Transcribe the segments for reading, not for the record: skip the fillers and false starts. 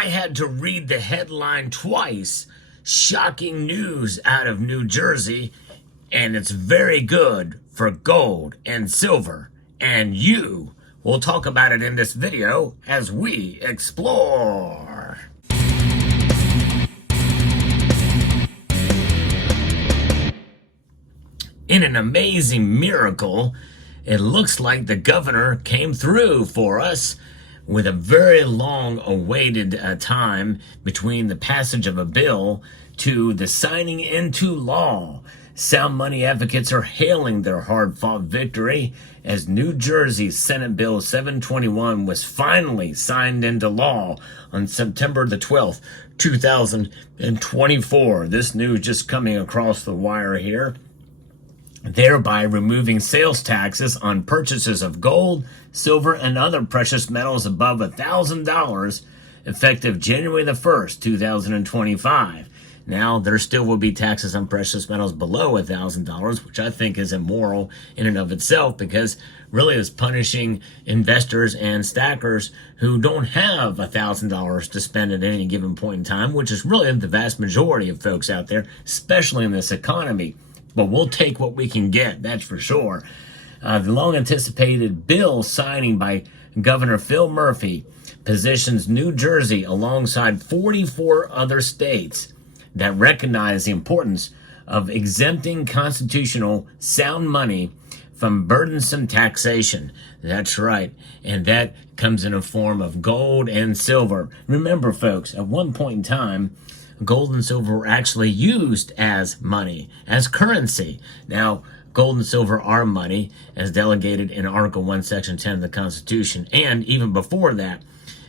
I had to read the headline twice. Shocking news out of New Jersey, and it's very good for gold and silver. And you will talk about it in this video as we explore. In an amazing miracle, it looks like the governor came through for us with a very long awaited time between the passage of a bill to the signing into law. Sound money advocates are hailing their hard-fought victory as New Jersey's Senate Bill 721 was finally signed into law on September the 12th, 2024. This news just coming across the wire here, thereby removing sales taxes on purchases of gold, silver, and other precious metals above $1,000 effective January the 1st, 2025. Now, there still will be taxes on precious metals below $1,000, which I think is immoral in and of itself, because really it's punishing investors and stackers who don't have $1,000 to spend at any given point in time, which is really the vast majority of folks out there, especially in this economy. But we'll take what we can get, that's for sure. The long-anticipated bill signing by Governor Phil Murphy positions New Jersey alongside 44 other states that recognize the importance of exempting constitutional sound money from burdensome taxation. That's right. And that comes in a form of gold and silver. Remember, folks, at one point in time, gold and silver were actually used as money, as currency. Now, gold and silver are money, as delegated in Article 1, Section 10 of the Constitution. And even before that,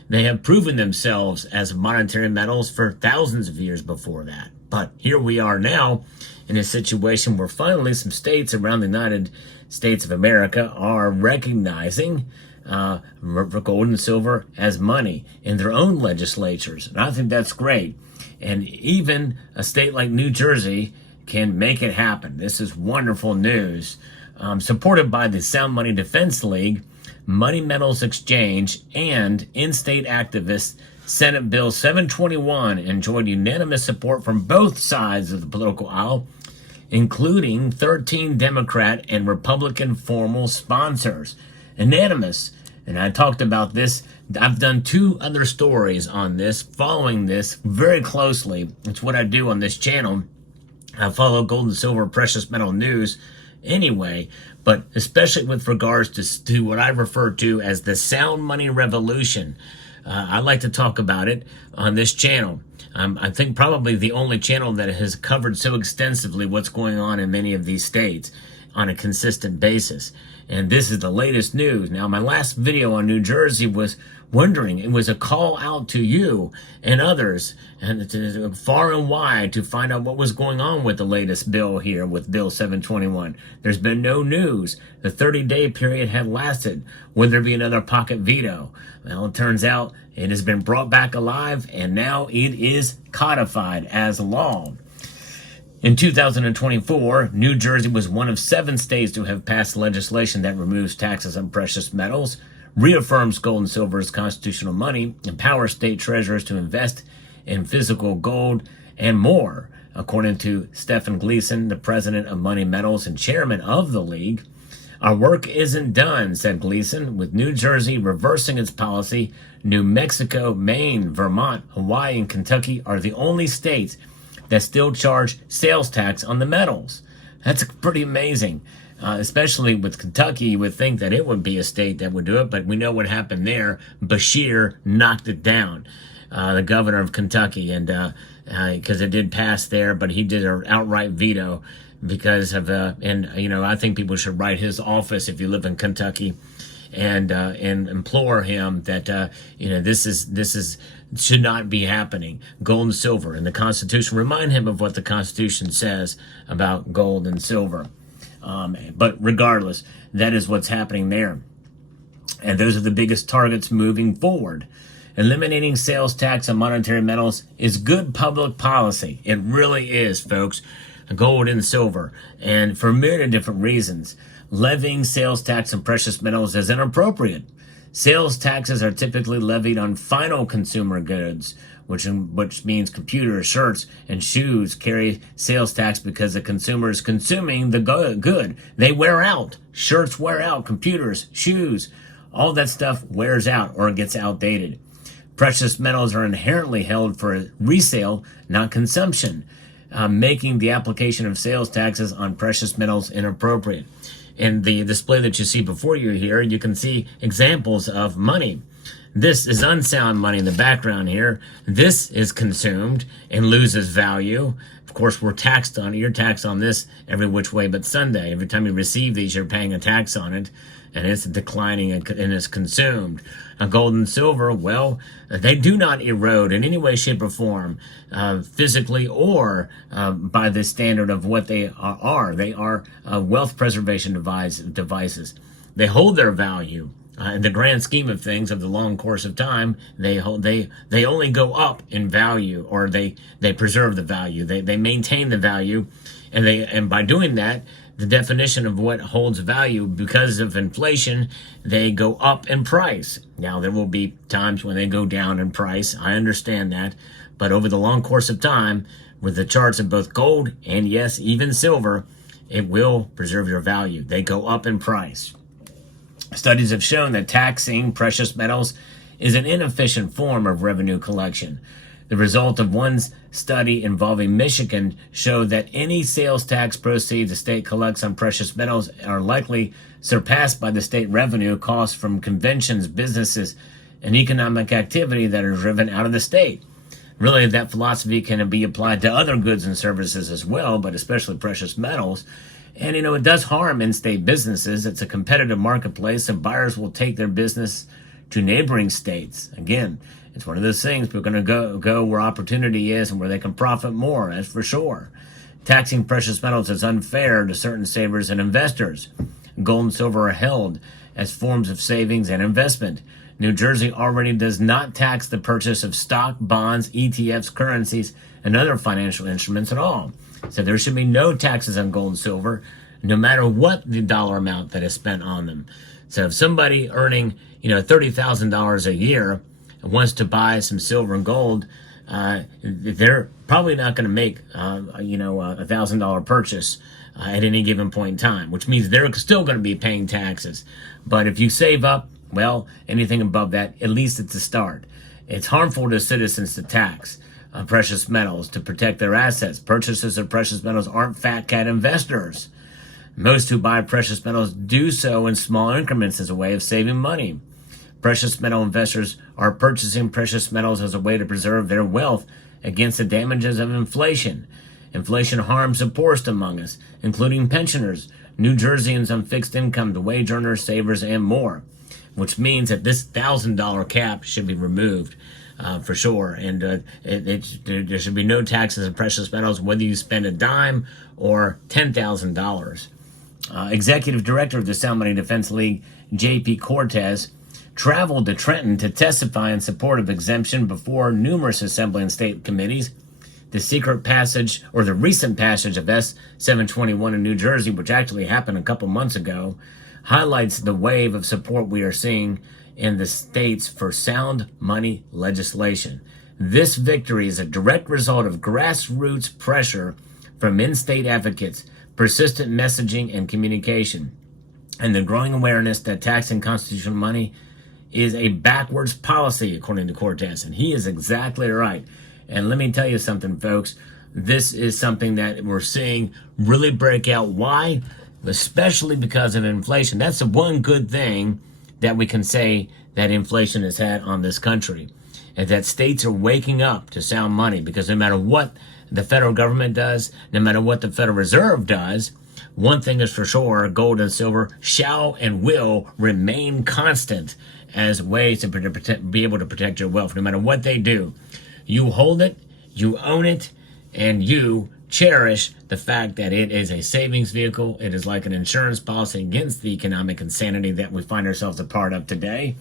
they have proven themselves as monetary metals for thousands of years before that. But here we are now in a situation where finally some states around the United States of America are recognizing gold and silver as money in their own legislatures. And I think that's great. And even a state like New Jersey can make it happen. This is wonderful news. Supported by the Sound Money Defense League, Money Metals Exchange, and in-state activists, Senate Bill 721 enjoyed unanimous support from both sides of the political aisle, including 13 Democrat and Republican formal sponsors. Unanimous. And I talked about this. I've done 2 other stories on this, following this very closely. It's what I do on this channel. I follow gold and silver precious metal news anyway, but especially with regards to what I refer to as the sound money revolution. I like to talk about it on this channel. I think probably the only channel that has covered so extensively what's going on in many of these states on a consistent basis. And this is the latest news. Now, my last video on New Jersey was wondering, it was a call out to you and others, and to far and wide, to find out what was going on with the latest bill here with Bill 721. There's been no news. The 30-day period had lasted. Would there be another pocket veto? Well, it turns out it has been brought back alive, and now it is codified as law. In 2024, New Jersey was one of 7 states to have passed legislation that removes taxes on precious metals, reaffirms gold and silver as constitutional money, empowers state treasurers to invest in physical gold, and more. According to Stephen Gleason, the president of Money Metals and chairman of the league, our work isn't done, said Gleason, with New Jersey reversing its policy. New Mexico, Maine, Vermont, Hawaii, and Kentucky are the only states that still charge sales tax on the metals. That's pretty amazing. Especially with Kentucky, you would think that it would be a state that would do it, but we know what happened there. Beshear knocked it down, the governor of Kentucky, and because it did pass there, but he did an outright veto because of, I think people should write his office if you live in Kentucky, and implore him that this should not be happening. Gold and silver and the Constitution. Remind him of what the Constitution says about gold and silver. But regardless, that is what's happening there. And those are the biggest targets moving forward. Eliminating sales tax on monetary metals is good public policy. It really is, folks. Gold and silver. And for myriad different reasons, levying sales tax on precious metals is inappropriate. Sales taxes are typically levied on final consumer goods, which means computers, shirts, and shoes carry sales tax because the consumer is consuming the good. They wear out. Shirts wear out. Computers, shoes, all that stuff wears out or gets outdated. Precious metals are inherently held for resale, not consumption, making the application of sales taxes on precious metals inappropriate. In the display that you see before you here, you can see examples of money. This is unsound money in the background here. This is consumed and loses value. Of course, we're taxed on it. You're taxed on this every which way but Sunday. Every time you receive these, you're paying a tax on it, and it's declining and it's consumed. Gold and silver, well, they do not erode in any way, shape, or form, physically or by the standard of what they are. They are wealth preservation devices. They hold their value. In the grand scheme of things, of the long course of time, they only go up in value, or they preserve the value. They maintain the value, and by doing that, the definition of what holds value, because of inflation, they go up in price. Now, there will be times when they go down in price. I understand that. But over the long course of time, with the charts of both gold and, yes, even silver, it will preserve your value. They go up in price. Studies have shown that taxing precious metals is an inefficient form of revenue collection. The result of one study involving Michigan showed that any sales tax proceeds the state collects on precious metals are likely surpassed by the state revenue costs from conventions, businesses, and economic activity that are driven out of the state. Really, that philosophy can be applied to other goods and services as well, but especially precious metals. And, it does harm in-state businesses. It's a competitive marketplace, and buyers will take their business to neighboring states. Again, it's one of those things. We're going to go where opportunity is and where they can profit more, that's for sure. Taxing precious metals is unfair to certain savers and investors. Gold and silver are held as forms of savings and investment. New Jersey already does not tax the purchase of stock, bonds, ETFs, currencies, and other financial instruments at all. So there should be no taxes on gold and silver, no matter what the dollar amount that is spent on them. So if somebody earning, $30,000 a year wants to buy some silver and gold, they're probably not going to make, $1,000 purchase at any given point in time, which means they're still going to be paying taxes. But if you save up, well, anything above that, at least it's a start. It's harmful to citizens to tax precious metals to protect their assets. Purchasers of precious metals aren't fat cat investors. Most who buy precious metals do so in small increments as a way of saving money. Precious metal investors are purchasing precious metals as a way to preserve their wealth against the damages of inflation. Inflation harms the poorest among us, including pensioners, New Jerseyans on fixed income, the wage earners, savers, and more, which means that this $1,000 cap should be removed. For sure, and there should be no taxes on precious metals, whether you spend a dime or $10,000. Executive Director of the Sound Money Defense League, J.P. Cortez, traveled to Trenton to testify in support of exemption before numerous Assembly and State committees. The recent passage of S-721 in New Jersey, which actually happened a couple months ago, highlights the wave of support we are seeing in the states for sound money legislation. This victory is a direct result of grassroots pressure from in-state advocates, persistent messaging and communication, and the growing awareness that taxing constitutional money is a backwards policy, according to Cortez. And he is exactly right. And let me tell you something, folks. This is something that we're seeing really break out. Why? Especially because of inflation. That's the one good thing that we can say that inflation has had on this country, and that states are waking up to sound money, because no matter what the federal government does, no matter what the Federal Reserve does, one thing is for sure: gold and silver shall and will remain constant as ways to be able to protect your wealth. No matter what they do, you hold it, you own it, and you cherish the fact that it is a savings vehicle. It is like an insurance policy against the economic insanity that we find ourselves a part of today.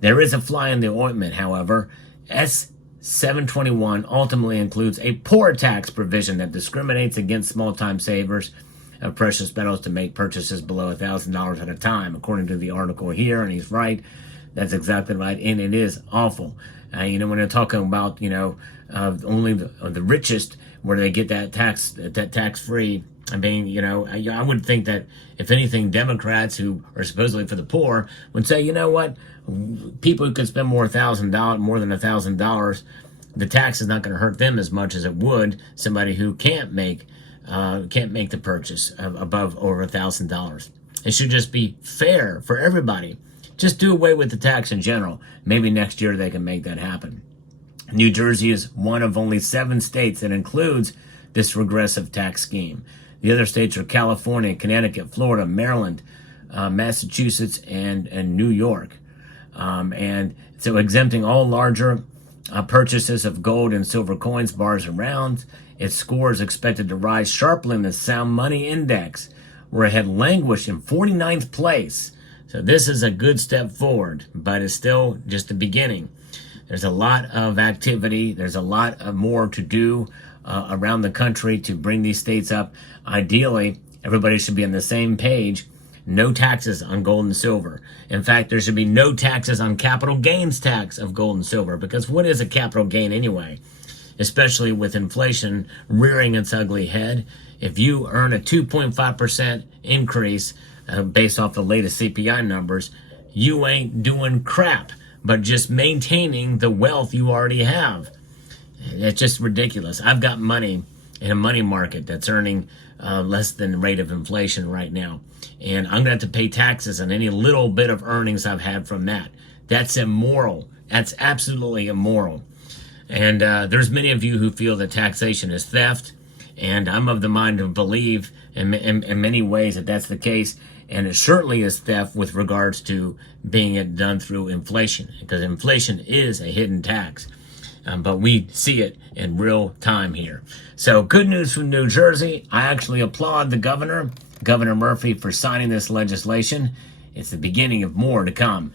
There is a fly in the ointment, however. S-721 ultimately includes a poor tax provision that discriminates against small-time savers of precious metals to make purchases below $1,000 at a time. According to the article here, and he's right, That's exactly right, and it is awful. When they're talking about, only the richest where they get that tax free. I mean, I would think that if anything, Democrats who are supposedly for the poor would say, you know what, people who could spend more than $1,000, the tax is not going to hurt them as much as it would somebody who can't make the purchase of above over $1,000. It should just be fair for everybody. Just do away with the tax in general. Maybe next year they can make that happen. New Jersey is one of only 7 states that includes this regressive tax scheme. The other states are California, Connecticut, Florida, Maryland, Massachusetts, and New York. And so exempting all larger purchases of gold and silver coins, bars, and rounds. Its score is expected to rise sharply in the Sound Money Index, where it had languished in 49th place. So this is a good step forward, but it's still just the beginning. There's a lot of activity. There's a lot of more to do around the country to bring these states up. Ideally, everybody should be on the same page. No taxes on gold and silver. In fact, there should be no taxes on capital gains tax of gold and silver, because what is a capital gain anyway? Especially with inflation rearing its ugly head. If you earn a 2.5% increase based off the latest CPI numbers, you ain't doing crap, but just maintaining the wealth you already have. It's just ridiculous. I've got money in a money market that's earning less than the rate of inflation right now. And I'm going to have to pay taxes on any little bit of earnings I've had from that. That's immoral. That's absolutely immoral. And there's many of you who feel that taxation is theft. And I'm of the mind to believe in many ways that that's the case. And it certainly is theft with regards to being done through inflation, because inflation is a hidden tax. But we see it in real time here. So good news from New Jersey. I actually applaud the governor, Governor Murphy, for signing this legislation. It's the beginning of more to come.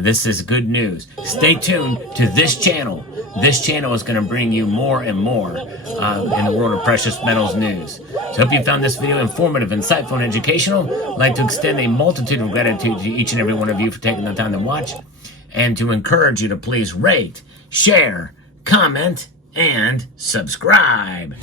This is good news. Stay tuned to this channel. This channel is going to bring you more and more in the world of precious metals news. So hope you found this video informative, insightful, and educational. I'd like to extend a multitude of gratitude to each and every one of you for taking the time to watch, and to encourage you to please rate, share, comment, and subscribe.